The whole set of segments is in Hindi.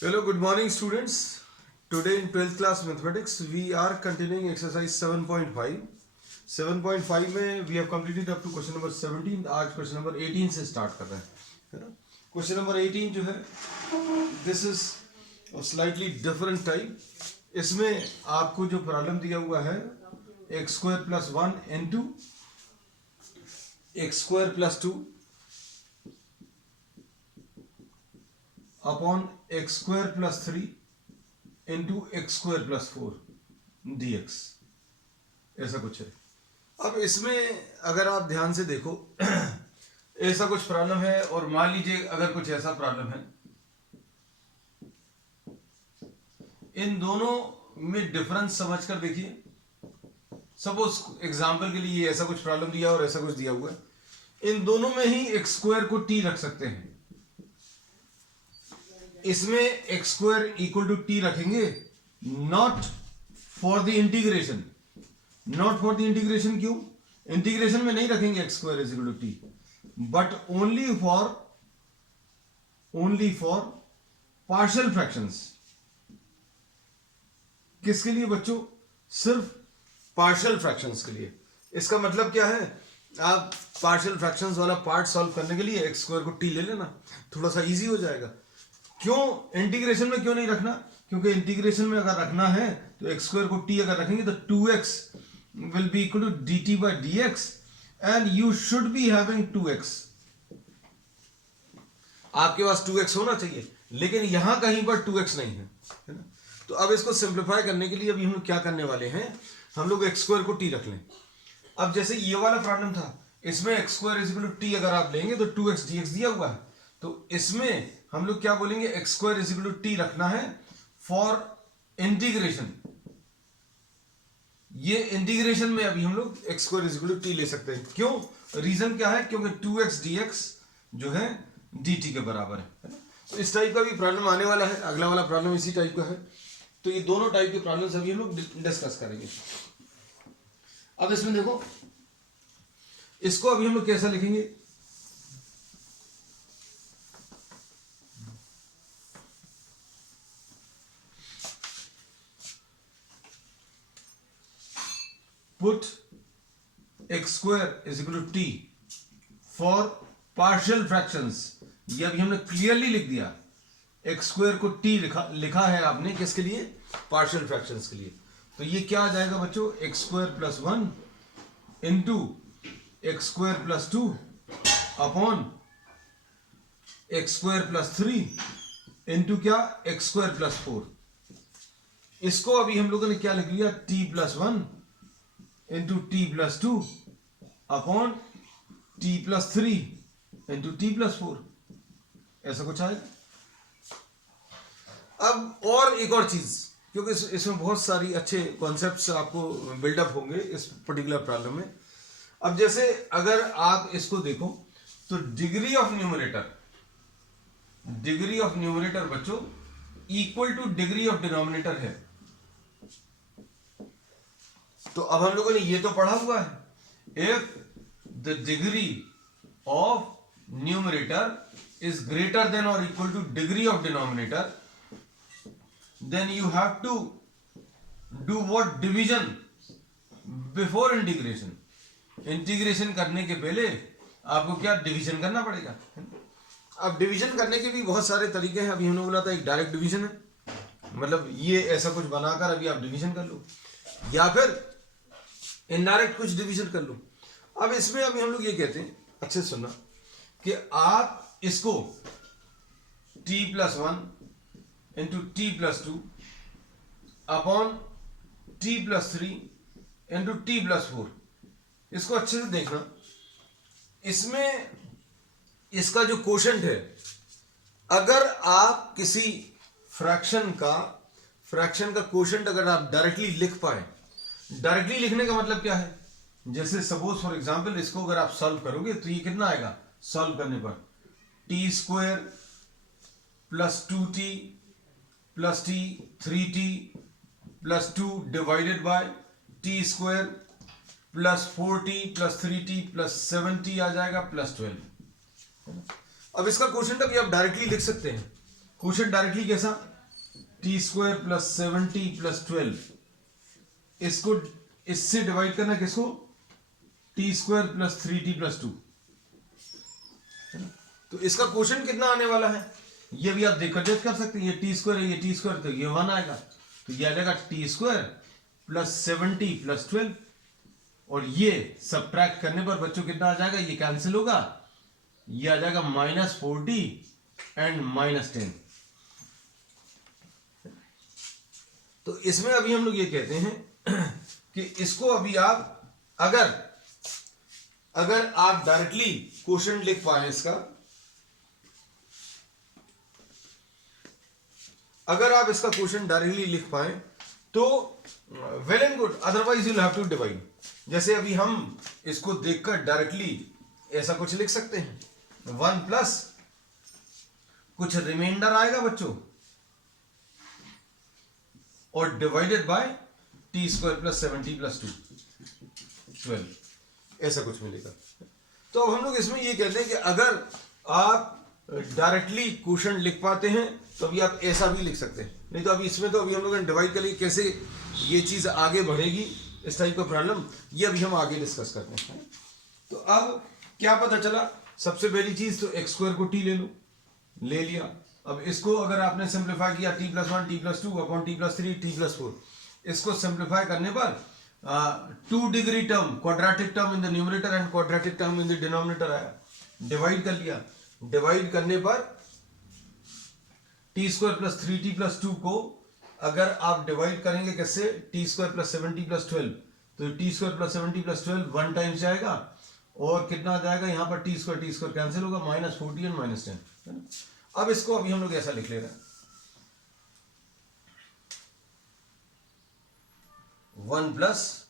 Hello, good morning, students. Today in 12th class mathematics, we are continuing exercise 7.5. 7.5 में we have completed up to question number 17. आज question number 18 से start कर रहे हैं, है ना? Question number 18 जो है, this is a slightly different type. इसमें आपको जो प्रॉब्लम दिया हुआ है x square plus 1 into x square plus 2 upon x square plus 3 into x square plus 4 dx, ऐसा कुछ है। अब इसमें अगर आप ध्यान से देखो ऐसा कुछ प्रॉब्लम है, और मान लीजिए अगर कुछ ऐसा प्रॉब्लम है, इन दोनों में डिफरेंस समझकर देखिए। सपोज एग्जांपल के लिए ऐसा कुछ प्रॉब्लम दिया और ऐसा कुछ दिया हुआ है, इन दोनों में ही एक्स स्क्वायर को टी रख सकते हैं। इसमें x square equal to t रखेंगे, not for the integration. Not for the integration क्यों? इंटीग्रेशन में नहीं रखेंगे x square is equal to t, but only for partial fractions. किसके लिए बच्चों? सिर्फ पार्शियल फ्रैक्शंस के लिए। इसका मतलब क्या है? आप पार्शियल फ्रैक्शंस वाला पार्ट सॉल्व करने के लिए एक्स स्क्वायर को टी ले लेना, थोड़ा सा इजी हो जाएगा। क्यों इंटीग्रेशन में क्यों नहीं रखना? क्योंकि इंटीग्रेशन में अगर रखना है तो एक्स स्क्वायर को टी अगर रखेंगे तो 2x will be equal to dt by dx and you should be having 2x। आपके पास 2x होना चाहिए, लेकिन यहां कहीं पर 2x नहीं है ना? तो अब इसको सिंप्लीफाई करने के लिए अभी हम लोग क्या करने वाले हैं, हम लोग एक्स स्क्वायर को टी रख लें। अब जैसे ये वाला प्रॉब्लम था, इसमें x square is equal to t अगर आप लेंगे तो 2x dx दिया हुआ है, तो इसमें हम लोग क्या बोलेंगे, x square is equal to t रखना है फॉर इंटीग्रेशन। ये इंटीग्रेशन में अभी हम लोग x square is equal to t ले सकते हैं। क्यों? रीजन क्या है? क्योंकि 2x dx जो है dt के बराबर है ना? तो इस टाइप का भी प्रॉब्लम आने वाला है, अगला वाला प्रॉब्लम इसी टाइप का है। तो ये दोनों टाइप के प्रॉब्लम्स अभी हम लोग डिस्कस करेंगे। अब इसमें देखो, इसको अभी हम लोग कैसा लिखेंगे? Put x square is equal to t for partial fractions। ये अभी हमने क्लियरली लिख दिया, x square को t लिखा है आपने किसके लिए? पार्शियल फ्रैक्शंस के लिए। तो ये क्या आ जाएगा बच्चों? x square plus 1 into x square plus 2 upon x square plus 3 into क्या? X square plus 4। इसको अभी हम लोगों ने क्या लिख लिया? t plus 1 into T plus 2 upon t plus 3 into T plus 4, ऐसा कुछ आएगा। अब और एक और चीज, क्योंकि इसमें बहुत सारी अच्छे कॉन्सेप्ट्स आपको बिल्डअप होंगे इस पर्टिकुलर प्रॉब्लम में। अब जैसे अगर आप इसको देखो तो डिग्री ऑफ न्यूमरेटर बच्चों equal to degree of denominator है। तो अब हम लोगों ने ये तो पढ़ा हुआ है, if the degree of numerator is greater than और equal to degree of denominator, then you have to do what? Division before integration. Integration करने के पहले आपको क्या? डिवीजन करना पड़ेगा। अब डिवीजन करने के भी बहुत सारे तरीके हैं। अभी हमने बोला था एक डायरेक्ट डिवीजन है, मतलब ये ऐसा कुछ बनाकर अभी आप डिवीजन कर लो, या फिर इनडायरेक्ट कुछ डिवीजन कर लो। अब इसमें अभी हम लोग ये कहते हैं, अच्छे से सुनना, कि आप इसको t plus 1 into T plus 2 upon t plus 3 into T plus 4, इसको अच्छे से देखना। इसमें इसका जो कोशेंट है, अगर आप किसी फ्रैक्शन का कोशेंट अगर आप डायरेक्टली लिख पाए, डायरेक्टली लिखने का मतलब क्या है? जैसे सपोज फॉर एग्जांपल इसको अगर आप सॉल्व करोगे तो ये कितना आएगा सॉल्व करने पर? T square plus 2t plus T 3t plus 2 divided by T square plus 4t plus 3t plus 7t आ जाएगा प्लस 12। अब इसका क्वेश्चन अभी आप डायरेक्टली लिख सकते हैं, क्वेश्चन डायरेक्टली कैसा, टी स्क्वायर प्लस 70 प्लस 12, इसको इससे डिवाइड करना किसको, T square plus 3t plus 2, तो इसका क्वेश्चन कितना आने वाला है ये भी आप देखकर जज कर सकते हैं। ये टी स्क्वायर है, ये टी स्क्वायर, तो ये 1 आएगा, तो ये आ जाएगा टी स्क्वायर प्लस 70 प्लस 12, और ये सबट्रैक्ट करने पर बच्चों कितना आ जाएगा, ये कैंसिल होगा, ये आ जाएगा -40 एंड -10। तो इसमें अभी हम लोग ये कहते हैं कि इसको अभी आप अगर आप डायरेक्टली क्वेश्चन लिख पाए इसका, अगर आप इसका क्वेश्चन डायरेक्टली लिख पाए तो well and good, otherwise you have to divide. जैसे अभी हम इसको देखकर डायरेक्टली ऐसा कुछ लिख सकते हैं, 1 प्लस कुछ रिमाइंडर आएगा बच्चों और divided by T square plus 70 plus 2 12, ऐसा कुछ मिलेगा। तो अब हम लोग इसमें ये कहते हैं कि अगर आप डायरेक्टली क्वेश्चन लिख पाते हैं तो अभी आप ऐसा भी लिख सकते हैं, नहीं तो अभी इसमें तो अभी हम लोग डिवाइड करेंगे कैसे ये चीज आगे बढ़ेगी, इस टाइप का प्रॉब्लम ये अभी हम आगे डिस्कस करते हैं। तो अब क्या पता चला, सबसे पहली चीज तो एक्स स्क्वायर को टी ले लिया। अब इसको अगर आपने सिंप्लीफाई किया T plus 1 T plus 2 upon t plus 3 T plus 4, इसको सिंप्लीफाई करने पर 2 degree term, quadratic term in the numerator and quadratic term in the denominator आया, डिवाइड कर लिया। डिवाइड करने पर T square plus 3t plus 2 को अगर आप डिवाइड करेंगे कैसे, टी स्क्वायर प्लस 70 प्लस 12, तो T square plus 70 plus 12 1 times जाएगा और कितना आ जाएगा यहाँ पर टी स्क्वायर कैंसिल होगा, -40 एंड -10 है ना। अब इसको अभी हम लोग ऐसा लिख ले रहे हैं, 1 प्लस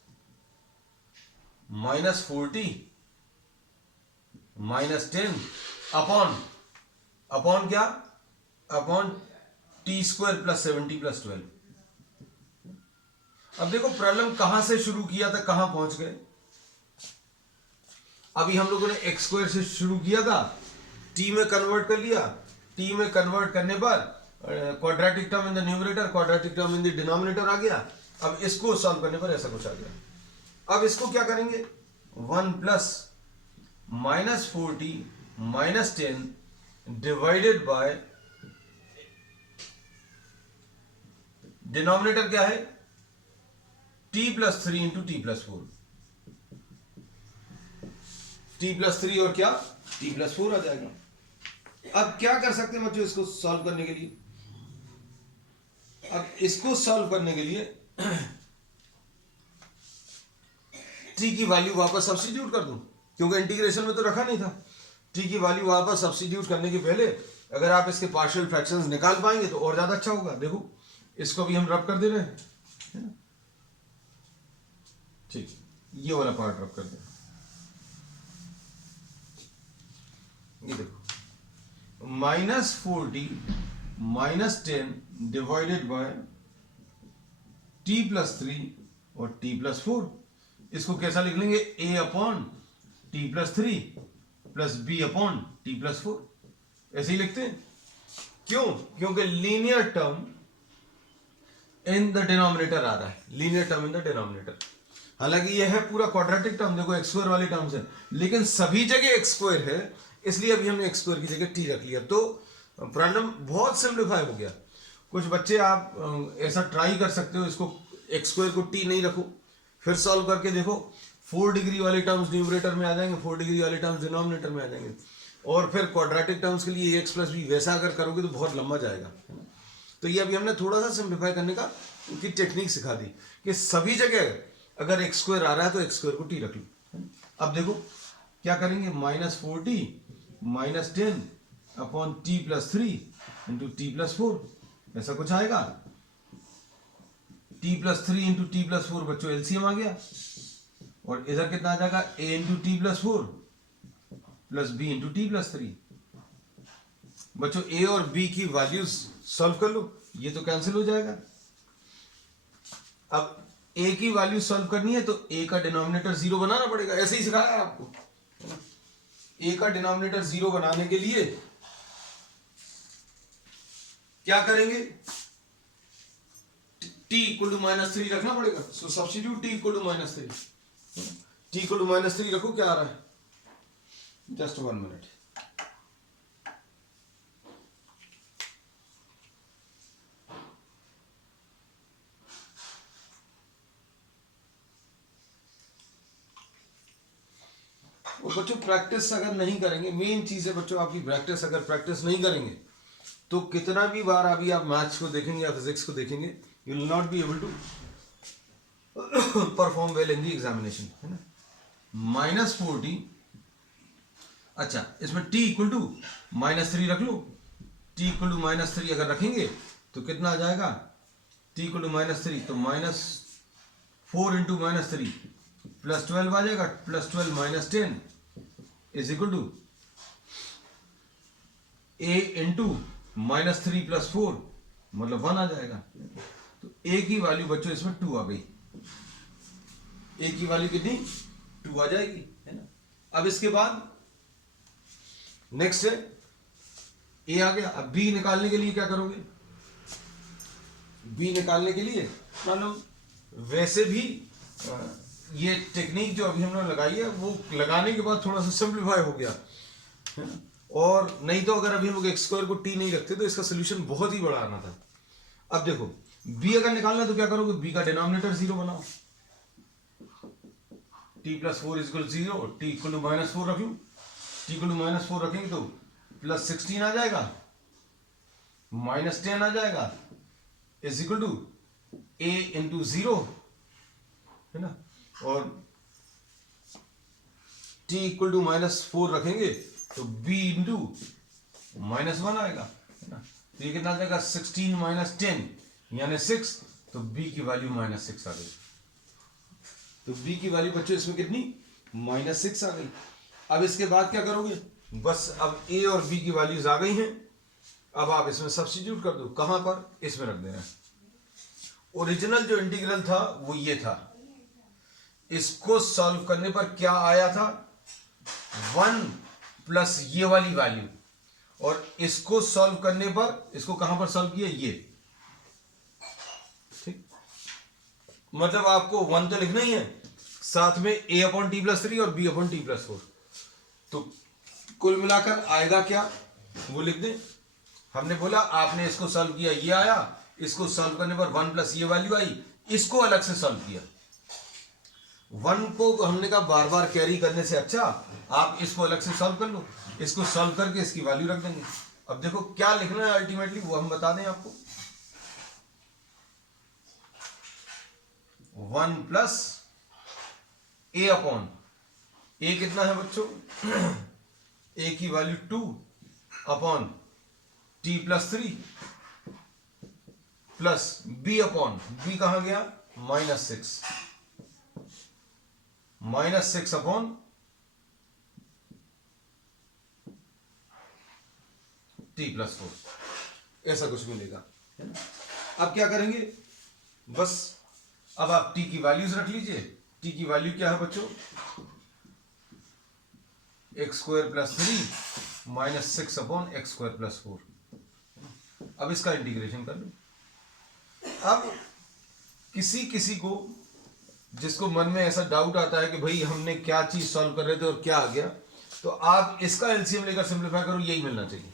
-40 -10 अपॉन क्या, upon T square plus 70 plus 12। अब देखो प्रॉब्लम कहां से शुरू किया था कहां पहुंच गए। अभी हम लोगों ने एक्स स्क्वायर से शुरू किया था, टी में कन्वर्ट कर लिया, टी में कन्वर्ट करने पर quadratic term in the numerator quadratic term in the denominator आ गया। अब इसको सॉल्व करने पर ऐसा कुछ आ गया। अब इसको क्या करेंगे, 1 प्लस -40 -10 डिवाइडेड बाय, डिनोमिनेटर क्या है, t plus 3 into T plus 4, T plus 3 और क्या t प्लस 4 आ जाएगा। अब क्या कर सकते हैं बच्चों इसको सॉल्व करने के लिए, अब इसको सॉल्व करने के लिए t की वैल्यू वापस सब्स्टिट्यूट कर दूं, क्योंकि इंटीग्रेशन में तो रखा नहीं था। t की वैल्यू वापस सब्स्टिट्यूट करने के पहले अगर आप इसके पार्शियल फ्रैक्शंस निकाल पाएंगे तो और ज्यादा अच्छा होगा। देखो इसको भी हम रब कर दे रहे हैं, है ना, ठीक, ये वाला पार्ट रब कर दे। ये देखो -40 -10 डिवाइडेड बाय t प्लस 3 और t प्लस 4, इसको कैसा लिख लेंगे, a upon t plus 3 plus b upon t plus 4, ऐसे ही लिखते हैं। क्यों, क्योंकि linear term in the denominator आ रहा है, linear term in the denominator. हालांकि यह है पूरा क्वाड्रेटिक टर्म, देखो एक्स स्क्वायर वाली टर्म्स है, लेकिन सभी जगह एक्स स्क्वायर है, इसलिए अभी हमने एक्स स्क्वायर की जगह टी रख लिया। तो प्रॉब्लम बहुत सिंप्लीफाई हो गया। कुछ बच्चे आप ऐसा ट्राई कर सकते हो, इसको एक्स स्क्वायर को टी नहीं रखो, फिर सॉल्व करके देखो, 4 डिग्री वाले टर्म्स न्यूमरेटर में आ जाएंगे, 4 डिग्री वाले टर्म्स डिनोमिनेटर में आ जाएंगे, और फिर क्वाड्रेटिक टर्म्स के लिए एक्स प्लस बी वैसा अगर करोगे तो बहुत लंबा जाएगा। तो ये अभी हमने थोड़ा सा सिंप्लीफाई करने का की टेक्निक सिखा दी कि सभी जगह अगर एक्स स्क्वायर आ रहा है तो एक्स स्क्वायर को टी रख लो। अब देखो क्या करेंगे, -40 -10 upon t plus 3 into T plus 4, ऐसा कुछ आएगा। T plus 3 into T plus 4 बच्चों एलसीएम आ गया, और इधर कितना आ जाएगा, a into T plus 4 plus b into T plus 3। बच्चों a और b की वैल्यूज सॉल्व कर लो, ये तो कैंसिल हो जाएगा। अब a की वैल्यू सॉल्व करनी है तो a का डिनोमिनेटर 0 बनाना पड़ेगा, ऐसे ही सिखाया है आपको। a का डिनोमिनेटर 0 बनाने के लिए क्या करेंगे, t इक्वल टू -3 रखना पड़ेगा। So substitute t equal to -3, t equal to -3 रखो, क्या आ रहा है, जस्ट 1 मिनट। और बच्चों प्रैक्टिस अगर नहीं करेंगे, मेन चीज है बच्चों आपकी प्रैक्टिस, अगर प्रैक्टिस नहीं करेंगे तो कितना भी बार अभी आप मैथ्स को देखेंगे या फिजिक्स को देखेंगे, you will not be able to perform well in the examination, है ना। -4t, अच्छा इसमें t इक्वल टू -3 रख लो, t इक्वल टू -3 अगर रखेंगे तो कितना आ जाएगा, t इक्वल टू -3 तो -4 इंटू -3 +12 आ जाएगा, +12 - 10 is equal to a into -3 + 4 मतलब 1 आ जाएगा। तो a की वैल्यू बच्चों इसमें 2 आ गई, a की वैल्यू कितनी, 2 आ जाएगी, है ना। अब इसके बाद नेक्स्ट है a आ गया। अब b निकालने के लिए क्या करोगे, b निकालने के लिए मतलब वैसे भी ये टेक्निक जो अभी हमने लगाई है वो लगाने के बाद थोड़ा सा सिंप्लीफाई हो गया, है ना। और नहीं तो अगर अभी हम लोग x² को t नहीं रखते तो इसका सोल्यूशन बहुत ही बड़ा आना था। अब देखो b अगर निकालना है तो क्या करोगे, b का डिनोमिनेटर 0 बनाओ, t + 4 = 0, t इक्वल टू -4 रख लो, t इक्वल टू -4 रखेंगे तो +16 आ जाएगा, -10 आ जाएगा, is equal to a into 0, है ना। और t इक्वल टू -4 रखेंगे तो b इंटू -1 आएगा, है ना। तो ये कितना आ जाएगा, 16 - 10 यानी 6, तो b की वैल्यू -6 आ गई। तो b की वैल्यू बच्चों इसमें कितनी, -6 आ गई। अब इसके बाद क्या करोगे, बस अब a और b की वैल्यूज आ गई हैं, अब आप इसमें सब्स्टिट्यूट कर दो, कहां पर, इसमें रख देना। ओरिजिनल जो इंटीग्रल था वो ये था, इसको सॉल्व करने पर क्या आया था, 1 प्लस ये वाली वैल्यू, और इसको सॉल्व करने पर इसको कहां पर सॉल्व किया, ये, ठीक। मतलब आपको 1 तो लिखना ही है, साथ में a/t+3 और b/t+4, तो कुल मिलाकर आएगा क्या वो लिख दें। हमने बोला आपने इसको सॉल्व किया, ये आया, इसको सॉल्व करने पर 1 प्लस ये वैल्यू आई, इसको अलग से सॉल्व किया। 1 को हमने कहा बार बार कैरी करने से अच्छा आप इसको अलग से सॉल्व कर लो, इसको सॉल्व करके इसकी वैल्यू रख देंगे। अब देखो क्या लिखना है अल्टीमेटली वो हम बता दें आपको, 1 प्लस a कितना है बच्चों, a की value 2 upon t+3 plus b कहां गया, -6 अपॉन t+4, ऐसा कुछ मिलेगा, है ना। अब क्या करेंगे, बस अब आप t की वैल्यूज रख लीजिए। t की वैल्यू क्या है बच्चों, x² + 3 -6 अपॉन x² + 4। अब इसका इंटीग्रेशन कर लो। अब किसी को जिसको मन में ऐसा डाउट आता है कि भाई हमने क्या चीज सॉल्व कर रहे थे और क्या आ गया, तो आप इसका एलसीएम लेकर सिंपलीफाई करो, यही मिलना चाहिए।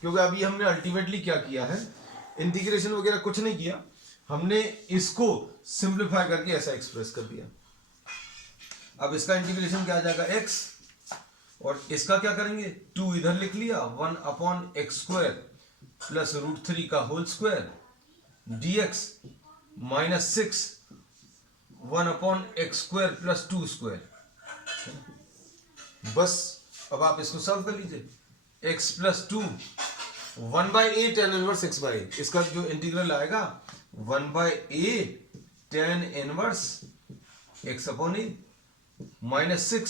क्योंकि अभी हमने अल्टीमेटली क्या किया है, इंटीग्रेशन वगैरह कुछ नहीं किया, हमने इसको सिंपलीफाई करके ऐसा एक्सप्रेस कर दिया। अब इसका इंटीग्रेशन क्या आ जाएगा, x, और इसका क्या करेंगे, 2 इधर लिख लिया, 1/x² प्लस √3 का whole square dx -6 1/x² plus 2²। बस अब आप इसको सॉल्व कर लीजिए, x + 2 1/a tan inverse x/a, इसका जो इंटीग्रल आएगा 1/a tan inverse x/a -6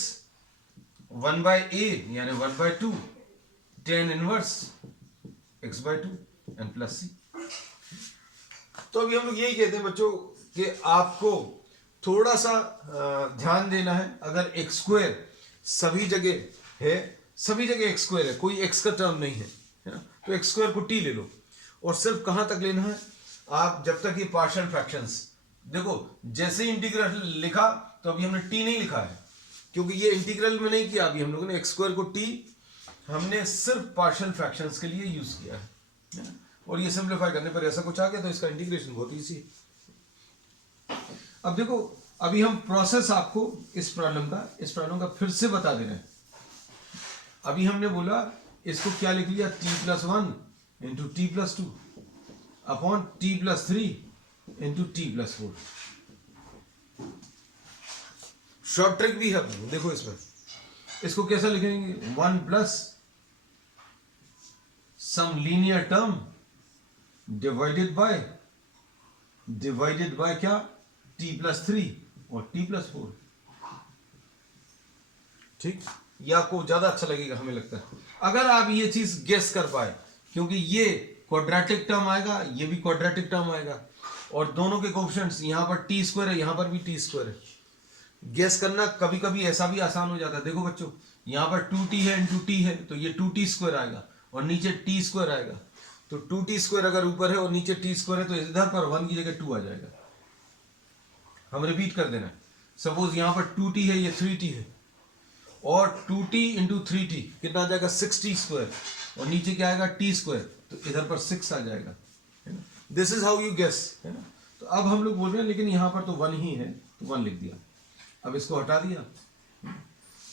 1/a यानी 1/2 tan inverse x/2 and plus c। तो अभी हम लोग यही कहते हैं बच्चों कि आपको थोड़ा सा ध्यान देना है। अगर x² सभी जगह है, सभी जगह x² है, कोई x का टर्म नहीं है, है ना, तो x² को t ले लो, और सिर्फ कहां तक लेना है, आप जब तक ये पार्शियल फ्रैक्शंस, देखो जैसे ही इंटीग्रल लिखा तो अभी हमने टी नहीं लिखा है, क्योंकि ये इंटीग्रल में नहीं किया, अभी हम लोगों ने एक्स स्क्वायर को टी हमने सिर्फ पार्शियल फ्रैक्शंस के लिए यूज किया है ना? और ये सिंप्लीफाई करने पर ऐसा कुछ आ गया, तो इसका इंटीग्रेशन बहुत ईजी है। अब देखो, अभी हम प्रोसेस आपको इस प्रॉब्लम का फिर से बता दे रहे हैं। अभी हमने बोला इसको क्या लिख लिया, t+1 into t+2 upon t+3 into t+4। Short trick भी है, देखो इसमें इसको कैसा लिखेंगे, 1 plus some linear term divided by क्या, t+3 और t+4। ठीक, ये आपको ज्यादा अच्छा लगेगा हमें लगता है, अगर आप ये चीज गेस कर पाए, क्योंकि ये क्वाड्रेटिक टर्म आएगा, ये भी क्वाड्रेटिक टर्म आएगा, और दोनों के कोएफिशिएंट्स यहां पर टी स्क्वायर है, यहां पर भी टी स्क्वायर है। गेस करना कभी कभी ऐसा भी आसान हो जाता है। देखो बच्चों, यहां पर 2t है इंटू टी है, तो ये 2t स्क्वायर आएगा, और नीचे टी स्क्वायर आएगा, तो 2t स्क्वायर अगर ऊपर है और नीचे टी स्क्वायर है, तो इधर पर 1 की जगह 2 आ जाएगा। हम रिपीट कर देना, सपोज यहां पर 2t है, ये 3t है, और 2t इंटू 3t कितना आ जाएगा, 6t स्क्वायर, और नीचे क्या आएगा, t स्क्वायर, तो इधर पर 6 आ जाएगा, है ना। This is how you guess, है ना। तो अब हम लोग बोल रहे हैं, लेकिन यहां पर तो 1 ही है, तो 1 लिख दिया, अब इसको हटा दिया।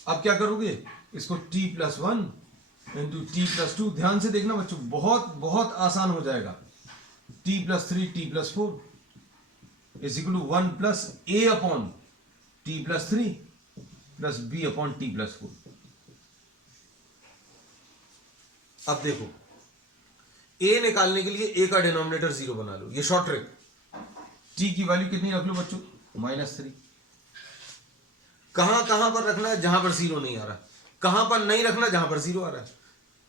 अब क्या करोगे, इसको t+1 इंटू t+2, ध्यान से देखना बच्चों, बहुत बहुत आसान हो जाएगा। t+3 t+4 is equal to 1 plus a upon t+3 plus b upon t+4। अब देखो, a निकालने के लिए a का डिनोमिनेटर 0 बना लो, ये शॉर्ट ट्रिक। t की वैल्यू कितनी रख लो बच्चों, -3। कहां कहां पर रखना है, जहां पर 0 नहीं आ रहा, कहां पर नहीं रखना, जहां पर 0 आ रहा है।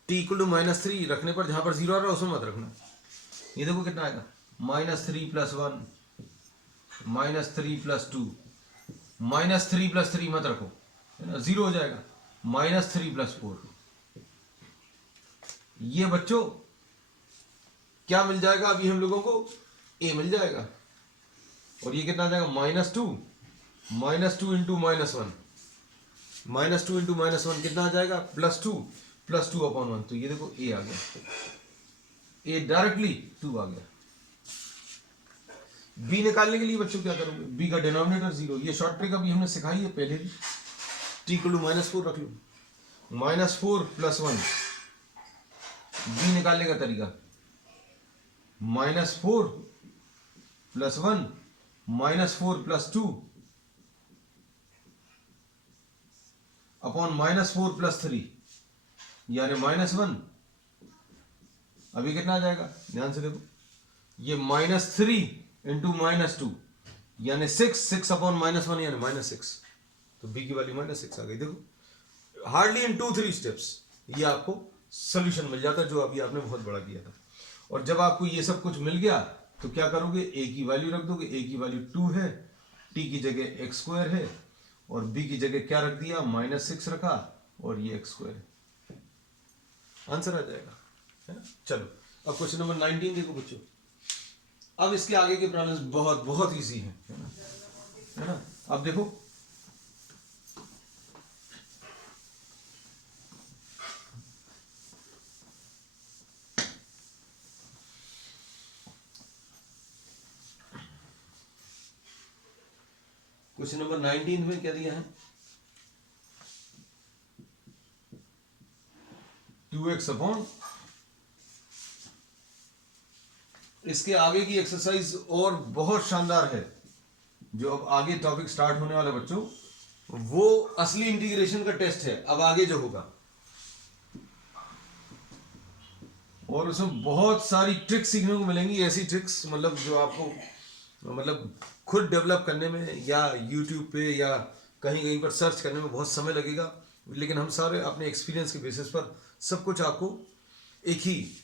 t इक्वल टू -3 रखने पर जहां पर 0 आ रहा है उसमें मत रखना। ये देखो कितना आएगा, -3 + 1 -3 + 2 -3 + 3 मत रखो, है ना, 0 हो जाएगा, -3 + 4। ये बच्चों क्या मिल जाएगा, अभी हम लोगों को a मिल जाएगा, और ये कितना आ जाएगा, -2 इंटू -1 -2 इंटू -1 कितना आ जाएगा, +2 अपॉन 1। तो ये देखो a आ गया, a डायरेक्टली 2 आ गया। b निकालने के लिए बच्चों क्या करोगे, b का डिनोमिनेटर 0, ये शॉर्ट ट्रिक अभी हमने सिखाई है पहले भी। t इक्वल टू -4 रख लो, -4 + 1। b निकालने का तरीका, -4 + 1 -4 + 2 अपॉन -4 + 3 यानी -1। अभी कितना आ जाएगा, ध्यान से देखो, ये -3 इंटू -2 यानी 6 अपॉन -1 यानी -6, तो b की वैल्यू -6 आ गई। देखो, हार्डली इन 2-3 स्टेप्स ये आपको सोल्यूशन मिल जाता है, जो अभी आपने बहुत बड़ा किया था। और जब आपको ये सब कुछ मिल गया तो क्या करोगे, a की वैल्यू रख दोगे, a की वैल्यू 2 है, t की जगह x² है, और b की जगह क्या रख दिया, -6 रखा, और ये x² है, आंसर आ जाएगा, है ना। चलो अब क्वेश्चन नंबर 19 देखो बच्चों। अब इसके आगे के प्रॉब्लम्स बहुत बहुत इजी हैं, है ना। अब देखो, क्वेश्चन नंबर 19 में क्या दिया है, 2x अपॉन, इसके आगे की एक्सरसाइज और बहुत शानदार है, जो अब आगे टॉपिक स्टार्ट होने वाला बच्चों, वो असली इंटीग्रेशन का टेस्ट है अब आगे जो होगा, और उसमें बहुत सारी ट्रिक्स सीखने को मिलेंगी, ऐसी ट्रिक्स मतलब जो आपको मतलब खुद डेवलप करने में या यूट्यूब पे या कहीं कहीं पर सर्च करने में बहुत समय लगेगा, लेकिन हम सारे अपने एक्सपीरियंस के बेसिस पर सब कुछ आपको एक ही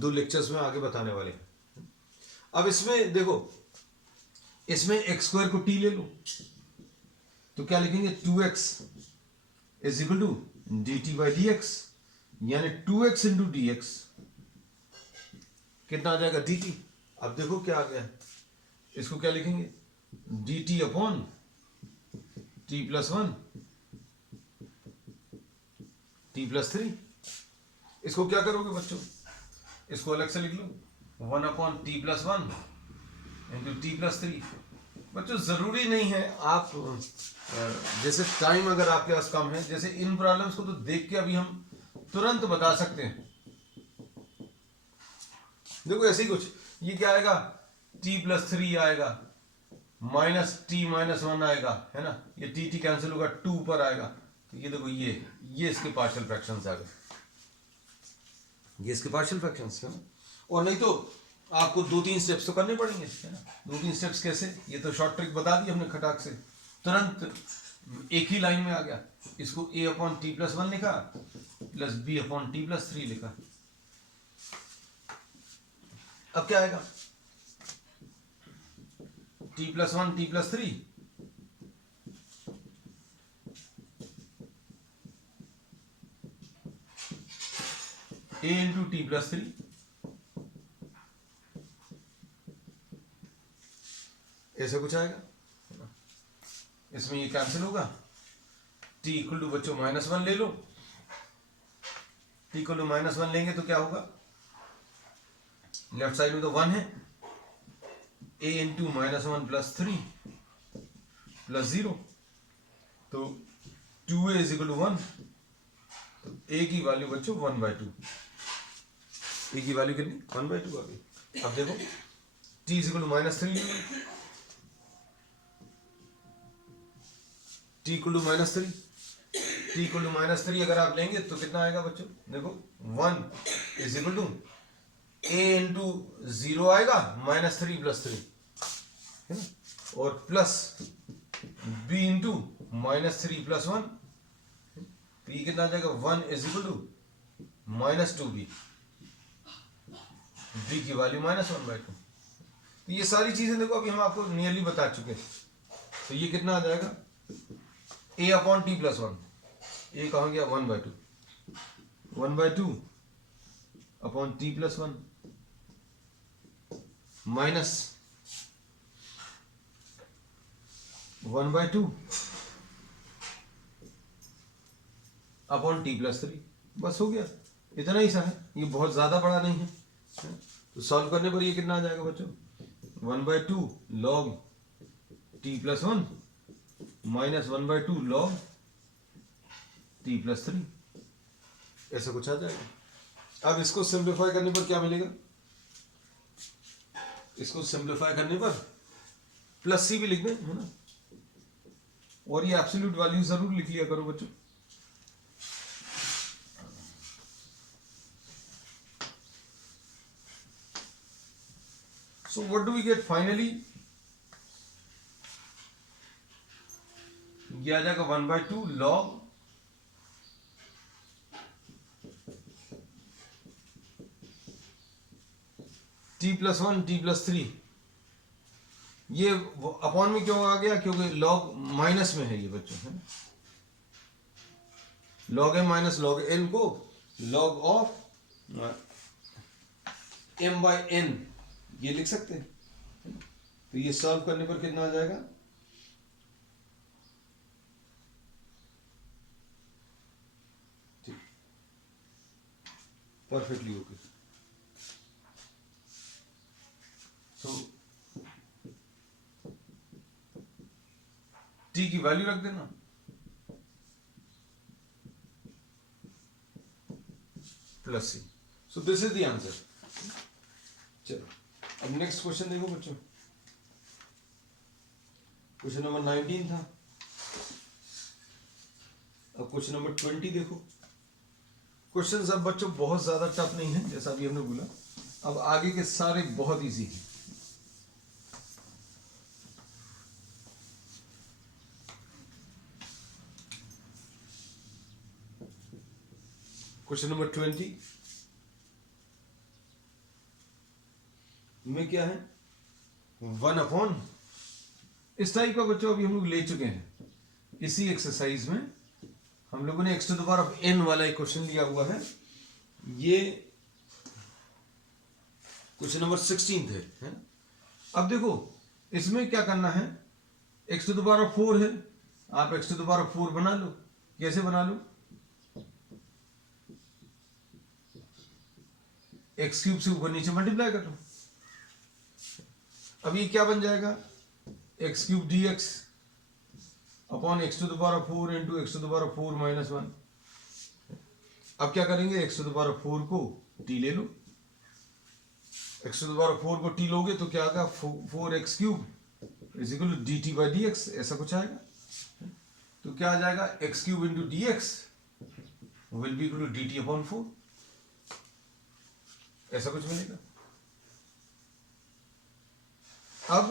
2 लेक्चर्स में आगे बताने वाले हैं। अब इसमें देखो, इसमें x² को t ले लो, तो क्या लिखेंगे, 2x is equal to dt/dx, यानी 2x इंटू dx कितना आ जाएगा dt। अब देखो क्या आ गया, इसको क्या लिखेंगे, dt upon t plus 1 t plus 3। इसको क्या करोगे बच्चों, इसको अलग से लिख लो, 1 upon t plus 1 into t plus 3। बच्चों जरूरी नहीं है आप जैसे टाइम अगर आपके पास कम है, जैसे इन प्रॉब्लम्स को तो देख के अभी हम तुरंत बता सकते हैं। देखो ऐसे ही कुछ, ये क्या आएगा, t प्लस 3 आएगा, माइनस t माइनस 1 आएगा, है ना, ये t कैंसिल होगा, 2 पर आएगा। तो ये देखो ये इसके पार्शियल फ्रैक्शंस आ गए, ये इसके पार्शियल फ्रैक्शंस है ना। और नहीं तो आपको 2-3 स्टेप्स तो करने पड़ेंगे, है ना। 2-3 स्टेप्स कैसे, ये तो शॉर्ट ट्रिक बता दी हमने खटाक से, तुरंत एक ही लाइन में आ गया। इसको a अपॉन टी प्लस 1 लिखा plus b upon t plus 3 लिखा। अब क्या आएगा, t plus 1 t plus 3 a into T plus 3 ऐसा कुछ आएगा। इसमें ये कैंसिल होगा, t इक्वल टू बच्चों -1 ले लो, t इक्वल टू -1 लेंगे तो क्या होगा, लेफ्ट साइड में तो 1 है, a इंटू -1 प्लस 3 प्लस 0, तो 2a इज इक्वल टू 1, तो a की वैल्यू बच्चों 1/2, a की वैल्यू कितनी 1/2 आ गई। अब देखो t is equal to -3, t equal to -3, t equal to -3 अगर आप लेंगे तो कितना आएगा बच्चों, देखो 1 is equal to a into 0 आएगा -3 प्लस 3, है ना, और प्लस b इंटू -3 प्लस 1, तो ये कितना आ जाएगा, 1 is equal to -2b, b की वैल्यू -1/2। तो ये सारी चीजें देखो अभी हम आपको नियरली बता चुके हैं। तो ये कितना आ जाएगा, a upon t plus 1, a कहाँ गया 1/2, 1/2 upon t plus 1 minus 1/2 upon t plus 3। बस हो गया, इतना ही सा है, ये बहुत ज्यादा बड़ा नहीं है। तो सॉल्व करने पर ये कितना आ जाएगा बच्चों, 1/2 log t plus 1 minus 1/2 log t plus 3, ऐसा कुछ आ जाएगा। अब इसको सिंप्लीफाई करने पर क्या मिलेगा, इसको सिंप्लीफाई करने पर प्लस सी भी लिख दें, है ना, और ये एब्सोल्यूट वैल्यू जरूर लिख लिया करो बच्चों। So what do we get finally? ये आ जाएगा 1/2 log t plus 1 t plus 3। ये अपॉन में क्यों आ गया, क्योंकि log माइनस में है ये बच्चों, है log m minus log n को log of m by n ये लिख सकते हैं। तो ये सॉल्व करने पर कितना आ जाएगा, परफेक्टली ओके। तो t की वैल्यू रख देना, plus c. So this is the answer. चलो अब नेक्स्ट क्वेश्चन देखो बच्चों, क्वेश्चन नंबर 19 था, अब क्वेश्चन नंबर 20 देखो। क्वेश्चन अब बच्चों बहुत ज्यादा टफ नहीं है, जैसा अभी हमने बोला, अब आगे के सारे बहुत इजी हैं। क्वेश्चन नंबर 20 में क्या है, 1 अपॉन, इस टाइप का बच्चों अभी हम लोग ले चुके हैं। इसी एक्सरसाइज में हम लोगों ने x to the power of n वाला एक क्वेश्चन लिया हुआ है। ये क्वेश्चन नंबर 16 है ना। अब देखो इसमें क्या करना है, x टू द पावर 4 है, आप x टू द पावर 4 बना लो। कैसे बना लो, x क्यूब से ऊपर नीचे मल्टीप्लाई कर लो। अब ये क्या बन जाएगा, x cube dx upon x to the power 4 into x to the power 4 minus 1। अब क्या करेंगे, x टू द पावर 4 को t ले लो, x टू द पावर 4 को t लोगे तो क्या आएगा, 4x cube is equal to dt by dx, ऐसा कुछ आएगा। तो क्या आ जाएगा, x cube into dx will be equal to dt upon 4, ऐसा कुछ मिलेगा। अब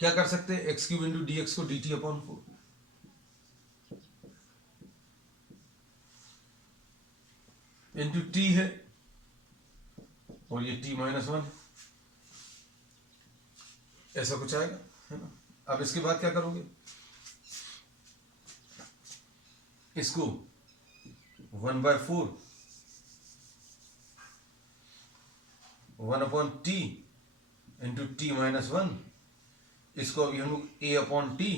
क्या कर सकते हैं, x क्यूब इंटू dx को dt अपॉन 4, इंटू t है और ये t माइनस 1 है, ऐसा कुछ आएगा, है ना। अब इसके बाद क्या करोगे, इसको 1/4 1 upon T into T minus 1, इसको अभी हम लोग a upon t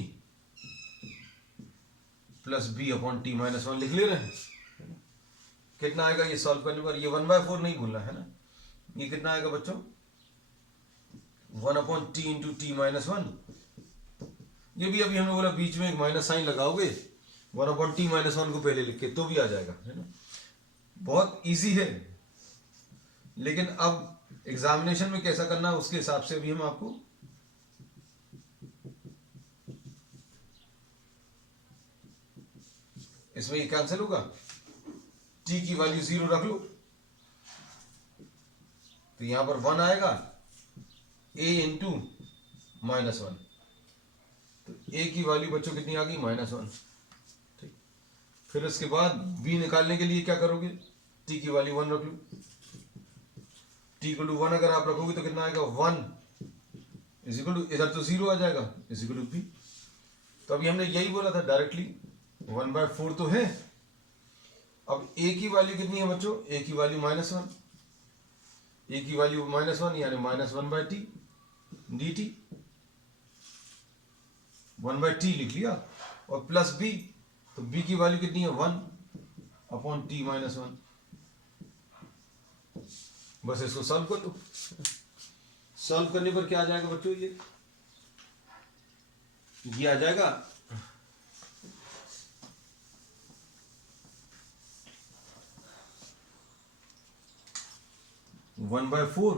plus b upon T minus 1 लिख ले रहे हैं। कितना आएगा ये सॉल्व करने पर, ये 1/4 नहीं भूलना है ना, ये कितना आएगा बच्चों, 1 upon T into T minus 1। ये भी अभी हमने बोला बीच में एक माइनस साइन लगाओगे 1 अपॉन टी माइनस 1 को पहले लिख के तो भी आ जाएगा, है ना। बहुत इजी है, लेकिन अब एग्जामिनेशन में कैसा करना है उसके हिसाब से भी हम आपको इसमें ये कैंसिल होगा, t की वैल्यू 0 रख लो तो यहां पर 1 आएगा, a इंटू माइनस 1, तो a की वैल्यू बच्चों कितनी आ गई, -1। ठीक, फिर उसके बाद b निकालने के लिए क्या करोगे, t की वैल्यू 1 रख लो, t इक्वल टू 1 अगर आप रखोगे तो कितना आएगा, 1 इज इक्वल टू, इधर तो 0 आ जाएगा, इज इक्वल टू b। तो अभी हमने यही बोला था डायरेक्टली 1/4 तो है। अब a की वैल्यू कितनी है बच्चों, a की वैल्यू -1, a की वैल्यू -1 यानी -1/t dt, 1/t लिख लिया, और प्लस b, तो b की वैल्यू कितनी है, 1 अपॉन t माइनस 1। बस इसको सॉल्व कर लो, सॉल्व करने पर क्या आ जाएगा बच्चों, ये आ जाएगा 1/4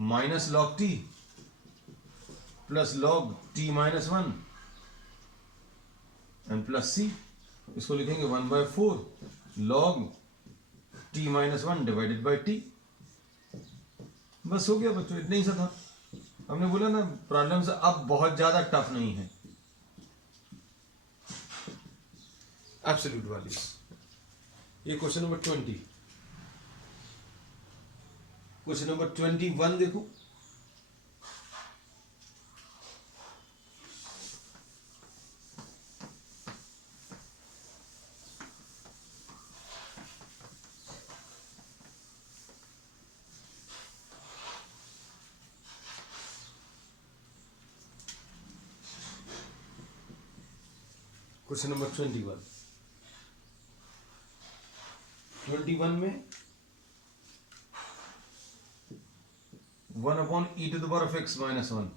minus log t plus log t minus 1 and plus c, इसको लिखेंगे 1/4 log t minus 1 divided by t. बस हो गया बच्चों, इतना ही सा था। हमने बोला ना प्रॉब्लम्स अब बहुत ज्यादा टफ नहीं है, एब्सोल्यूट वैल्यूज। ये क्वेश्चन नंबर 20, क्वेश्चन नंबर 21 देखो, क्वेश्चन नंबर 21 में 1 upon e to the power of x minus 1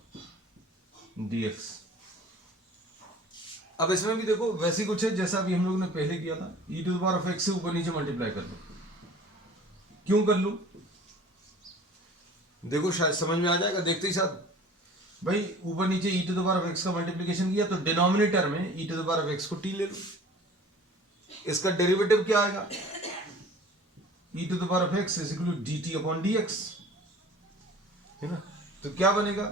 dx। अब इसमें भी देखो वैसे कुछ है जैसा अभी हम लोगों ने पहले किया था, e to the power of x से ऊपर नीचे मल्टीप्लाई कर लो। क्यों कर लो, देखो शायद समझ में आ जाएगा देखते ही साथ। भाई ऊपर नीचे e to the power of x का मल्टीप्लिकेशन किया तो डिनोमिनेटर में e to the power of x को t ले लो, इसका डेरिवेटिव क्या आएगा, e to the power of x is equal to dt upon dx, है ना। तो क्या बनेगा,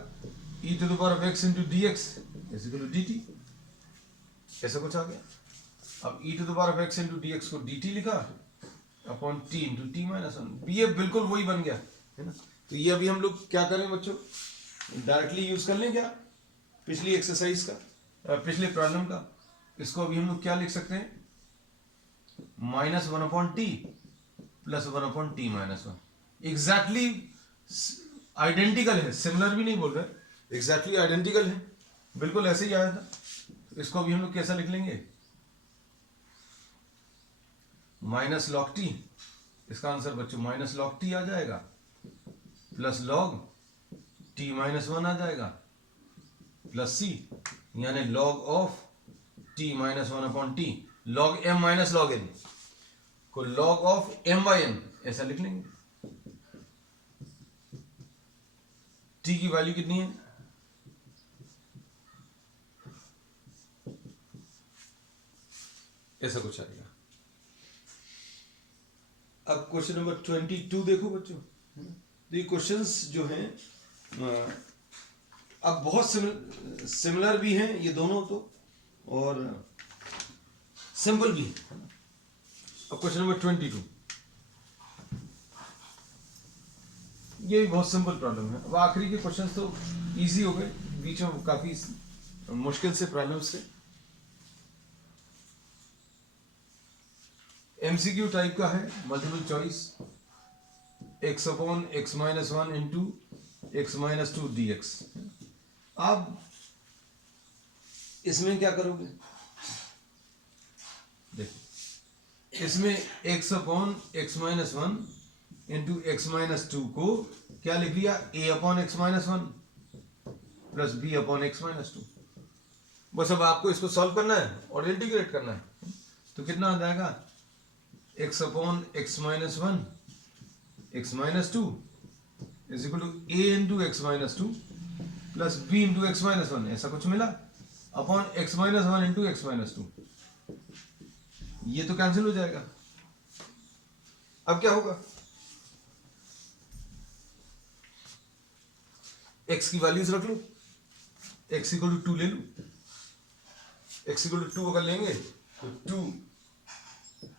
e to the power of x into dx is equal to dt, ऐसा कुछ आ गया। अब e to the power of x into dx को dt लिखा upon t into T minus 1, ये बिल्कुल वही बन गया, है ना। तो ये अभी हम लोग क्या करें बच्चों, डायरेक्टली यूज कर लें क्या, पिछली एक्सरसाइज का, पिछले प्रॉब्लम का। इसको अभी हम लोग क्या लिख सकते हैं, minus one upon t plus one upon T minus one. Exactly identical है, सिमिलर भी नहीं बोल रहे, एग्जैक्टली आइडेंटिकल है, बिल्कुल ऐसे ही आया था। इसको भी हम लोग कैसा लिख लेंगे, माइनस लॉग टी, इसका आंसर बच्चों माइनस लॉग टी आ जाएगा, plus log t minus one आ जाएगा, प्लस सी, यानी log of t minus one upon t, log m minus log n को log of m by n ऐसा लिख लेंगे। टी की वैल्यू कितनी है, ऐसा कुछ आएगा। अब क्वेश्चन नंबर 22 देखो बच्चों। तो ये क्वेश्चंस जो हैं अब बहुत सिमिलर भी हैं ये दोनों तो, और सिंपल भी है। अब क्वेश्चन नंबर 22, ये भी बहुत सिंपल प्रॉब्लम है। अब आखिरी के क्वेश्चंस तो इजी हो गए, बीच में काफी मुश्किल से प्रॉब्लम्स थे। एमसीक्यू टाइप का है, multiple choice, x upon x minus one into x minus two d x. आप इसमें क्या करोगे, देखो इसमें x upon x minus one into x minus two को क्या लिख लिया, a upon x minus one plus b upon x minus two. बस अब आपको इसको सॉल्व करना है और इंटीग्रेट करना है। तो कितना आ जाएगा, x upon x minus one x minus two is equal to a into x minus two plus b into x minus one, ऐसा कुछ मिला, upon x minus one into x minus two. ये तो कैंसिल हो जाएगा। अब क्या होगा, एक्स की वैल्यूज रख लो, एक्स इक्वल टू टू ले लो, एक्स इक्वल टू टू अगर लेंगे तो टू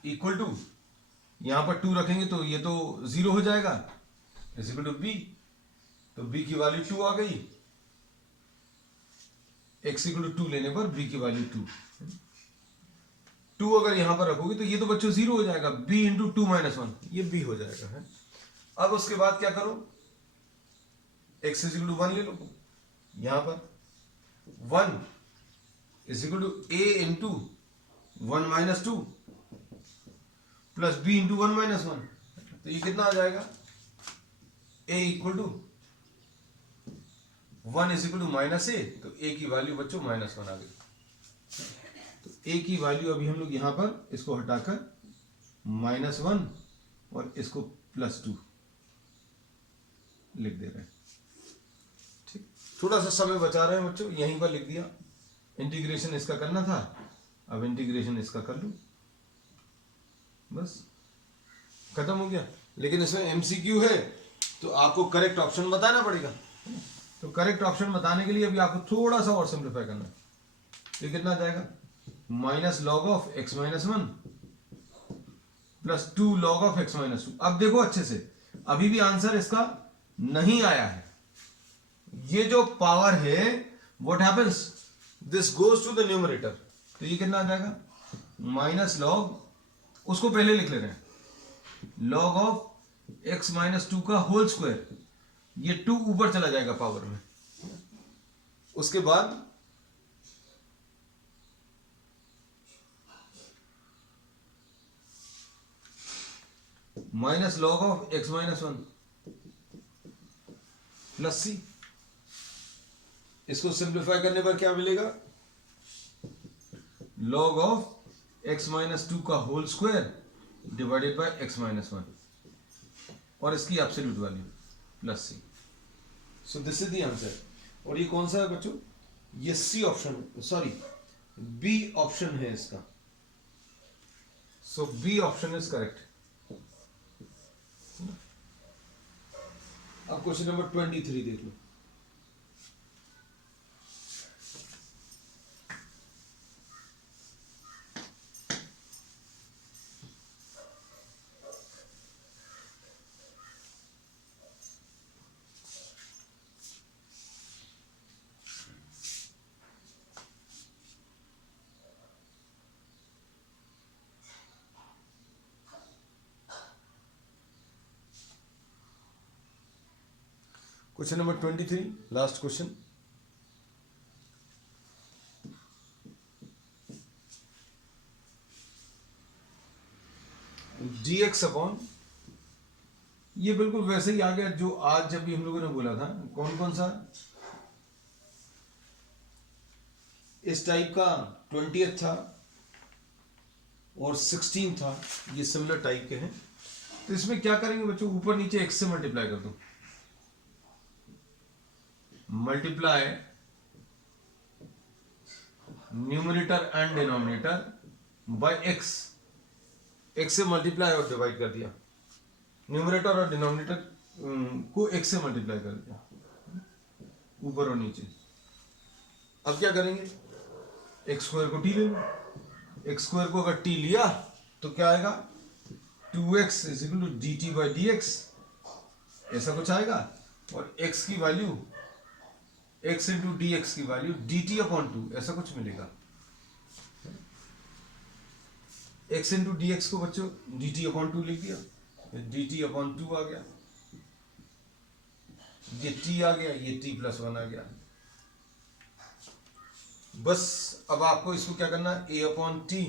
इक्वल टू, यहां पर टू रखेंगे तो ये तो जीरो हो जाएगा, इज इक्वल टू बी, तो बी की वैल्यू टू आ गई, एक्स इक्वल टू टू लेने पर बी की वैल्यू टू। टू अगर यहां पर रखोगे तो ये तो बच्चों जीरो हो जाएगा, b into two minus one, ये बी हो जाएगा है। अब उसके बाद क्या करो, x is equal to one ले लो, यहां पर one is equal to a into one minus two plus b into one minus one, तो ये कितना आ जाएगा, a equal to one is equal to minus a, तो ए की वैल्यू बच्चों माइनस वन आ गई। तो ए की वैल्यू अभी हम लोग यहां पर इसको हटाकर माइनस वन और इसको प्लस टू लिख दे रहे हैं। ठीक, थोड़ा सा समय बचा रहे हैं बच्चों, यहीं पर लिख दिया। इंटीग्रेशन इसका करना था, अब इंटीग्रेशन इसका कर लो, बस खत्म हो गया। लेकिन इसमें एमसीक्यू है तो आपको करेक्ट ऑप्शन बताना पड़ेगा। तो करेक्ट ऑप्शन बताने के लिए अभी आपको थोड़ा सा और सिंप्लीफाई करना है। तो कितना आ जाएगा, minus log of x minus one plus two log of x minus to. अब देखो अच्छे से, अभी भी आंसर इसका नहीं आया है। ये जो पावर है what happens, this goes to the numerator. तो ये कितना आ जाएगा, माइनस लॉग, उसको पहले लिख ले रहे हैं, log of x minus two का होल स्क्वायर, ये टू ऊपर चला जाएगा पावर में, उसके बाद minus log of x minus one plus c. इसको सिंप्लीफाई करने पर क्या मिलेगा, log of x minus two का whole square divided by x minus one और इसकी absolute value plus c. So this is the answer. और ये कौन सा है बच्चों, ये c option, sorry B option है इसका। So b option is correct. अब क्वेश्चन नंबर 23 देख लो। Question number 23, last question. dx upon, ये बिल्कुल वैसे ही आ गया जो आज जब भी हम लोगों ने बोला था। कौन कौन सा इस टाइप का 20th था और 16 था, ये सिमिलर टाइप के हैं। तो इसमें क्या करेंगे बच्चों, ऊपर नीचे x से मल्टीप्लाई कर दो, multiply numerator and denominator by x, x से मल्टीप्लाई और डिवाइड कर दिया, न्यूमरेटर और डिनोमिनेटर को x से मल्टीप्लाई कर दिया, ऊपर और नीचे। अब क्या करेंगे, एक्स स्क्वायर को t ले लो, एक्स स्क्वायर को अगर t लिया तो क्या आएगा, 2x is equal to d t by d x, ऐसा कुछ आएगा। और x की value, x into d x की वैल्यू डी टी अपॉन 2, ऐसा कुछ मिलेगा। x इंटू डी एक्स को बच्चों डी टी अपॉन 2 लिख दिया, डी टी अपॉन 2 आ गया, ये t आ गया, ये t प्लस 1 आ गया। बस अब आपको इसको क्या करना है, a upon t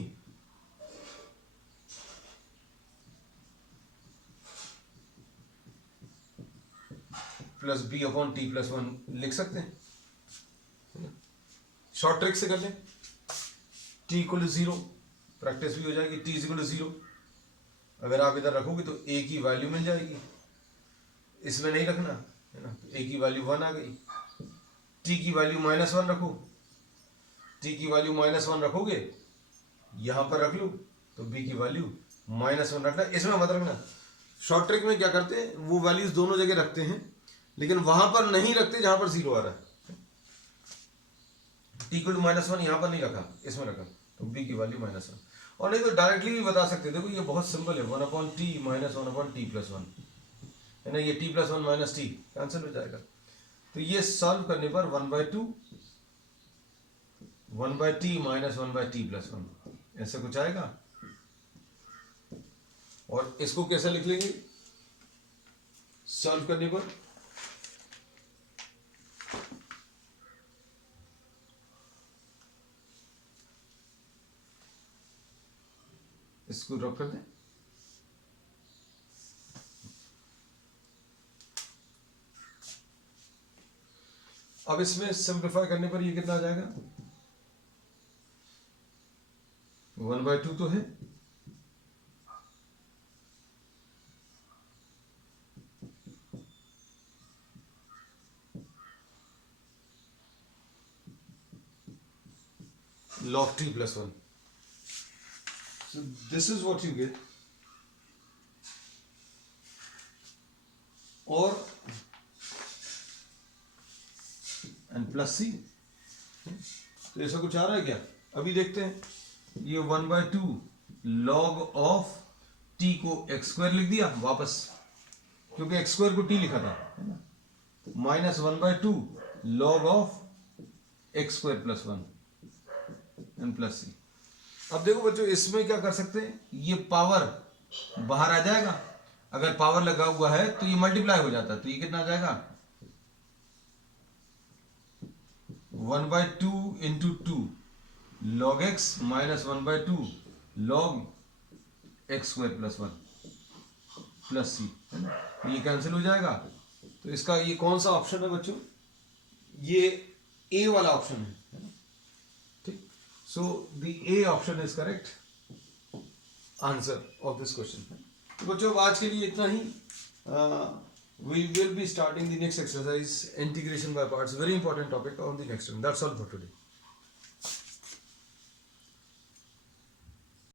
plus b upon t plus 1 लिख सकते हैं। शॉर्ट ट्रिक से कर लें, t इक्वल टू 0, प्रैक्टिस भी हो जाएगी। t इक्वल टू 0 अगर आप इधर रखोगे तो a की वैल्यू मिल जाएगी, इसमें नहीं रखना है ना, a की वैल्यू 1 आ गई। t की वैल्यू -1 रखो, t की वैल्यू -1 रखोगे, यहां पर रख लो तो b की वैल्यू -1 रखना, इसमें मत रखना। शॉर्ट ट्रिक में क्या करते हैं, वो वैल्यूज दोनों जगह रखते हैं लेकिन वहां पर नहीं रखते जहां पर 0 आ रहा है। t इक्वल टू -1 यहां पर नहीं रखा, इसमें रखा, तो b की वैल्यू -1। और नहीं तो डायरेक्टली भी बता सकते, देखो ये बहुत सिंपल है, 1 upon T minus 1 upon t plus 1 है ना, ये t plus 1 minus T cancel हो जाएगा। तो ये सॉल्व करने पर 1/2 1/t माइनस 1/t प्लस 1 ऐसा कुछ आएगा। और इसको कैसे लिख लेंगे सॉल्व करने पर, इसको ड्रॉप कर दें। अब इसमें सिंप्लीफाई करने पर ये कितना आ जाएगा, 1/2 तो है, log t plus 1. So this is what you get. और and plus c, तो ऐसा कुछ आ रहा है क्या, अभी देखते हैं। ये 1/2 log ऑफ t को x स्क्वायर लिख दिया वापस, क्योंकि x स्क्वायर को t लिखा था, है ना, minus 1/2 log of x square plus 1 and plus c. अब देखो बच्चों इसमें क्या कर सकते हैं, ये पावर बाहर आ जाएगा, अगर पावर लगा हुआ है तो ये मल्टीप्लाई हो जाता है, तो ये कितना आ जाएगा 1/2 into 2 log x minus 1/2 log x square plus 1 plus c, है ना, तो ये कैंसिल हो जाएगा। तो इसका ये कौन सा ऑप्शन है बच्चों, ये ए वाला ऑप्शन है ना, ठीक। So the A option is correct answer of this question. तो बच्चों अब आज के लिए इतना ही। We will be starting the next exercise, integration by parts, very important topic on the next one. That's all for today.